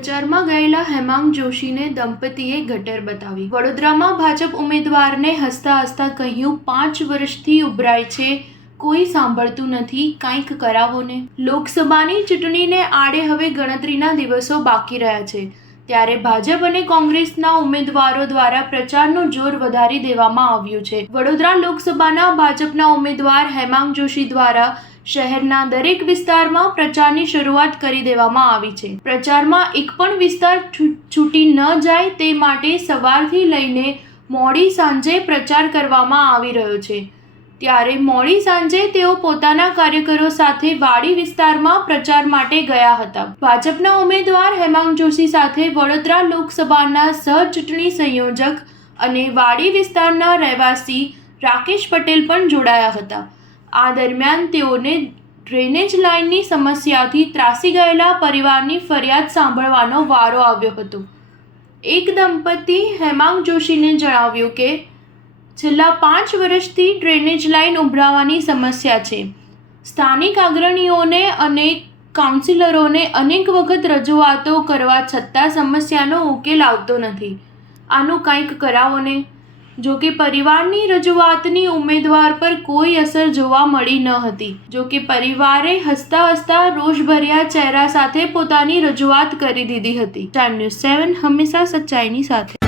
પ્રચારમાં ગયેલા હેમાંગ જોશીને દંપતીએ ગટર બતાવી। વડોદરામાં ભાજપ ઉમેદવારને હસતા હસતા કહ્યું, 5 વર્ષથી ઉભરાય છે, કોઈ સાંભળતું નથી, કંઈક કરાવો ને। લોકસભાની ચૂંટણીને આડે હવે ગણતરીના દિવસો બાકી રહ્યા છે, ત્યારે ભાજપ અને કોંગ્રેસના ઉમેદવારો દ્વારા પ્રચારનું જોર વધારી દેવામાં આવ્યું છે। વડોદરા લોકસભાના ભાજપના ઉમેદવાર હેમાંગ જોશી દ્વારા શહેરના દરેક વિસ્તારમાં પ્રચારની શરૂઆત કરી દેવામાં આવી છે। પ્રચારમાં એક પણ વિસ્તાર છૂટી ન જાય તે માટે સવારથી લઈને મોડી સાંજે પ્રચાર કરવામાં આવી રહ્યો છે। ત્યારે મોડી સાંજે તેઓ પોતાના કાર્યકરો સાથે વાડી વિસ્તારમાં પ્રચાર માટે ગયા હતા। ભાજપના ઉમેદવાર હેમાંગ જોશી સાથે વડોદરા લોકસભાના સહ-ચૂંટણી સંયોજક અને વાડી વિસ્તારના રહેવાસી રાકેશ પટેલ પણ જોડાયા હતા। આ દરમિયાન તેઓને ડ્રેનેજ લાઇનની સમસ્યાથી ત્રાસી ગયેલા પરિવારની ફરિયાદ સાંભળવાનો વારો આવ્યો હતો। એક દંપતી હેમાંગ જોશીને જણાવ્યું કે છેલ્લા 5 વર્ષથી ડ્રેનેજ લાઇન ઉભરાવાની સમસ્યા છે। સ્થાનિક અગ્રણીઓને અને કાઉન્સિલરોને અનેક વખત રજૂઆતો કરવા છતાં સમસ્યાનો ઉકેલ આવતો નથી। આનું કંઈક કરાવો ને। જોકે પરિવારની રજૂઆતની ઉમેદવાર પર કોઈ અસર જોવા મળી ન હતી। જોકે પરિવારે હસતા હસતા રોષભર્યા ચહેરા સાથે પોતાની રજૂઆત કરી દીધી હતી। ટાઈમ ન્યૂઝ 7 હંમેશા સચ્ચાઈની સાથે।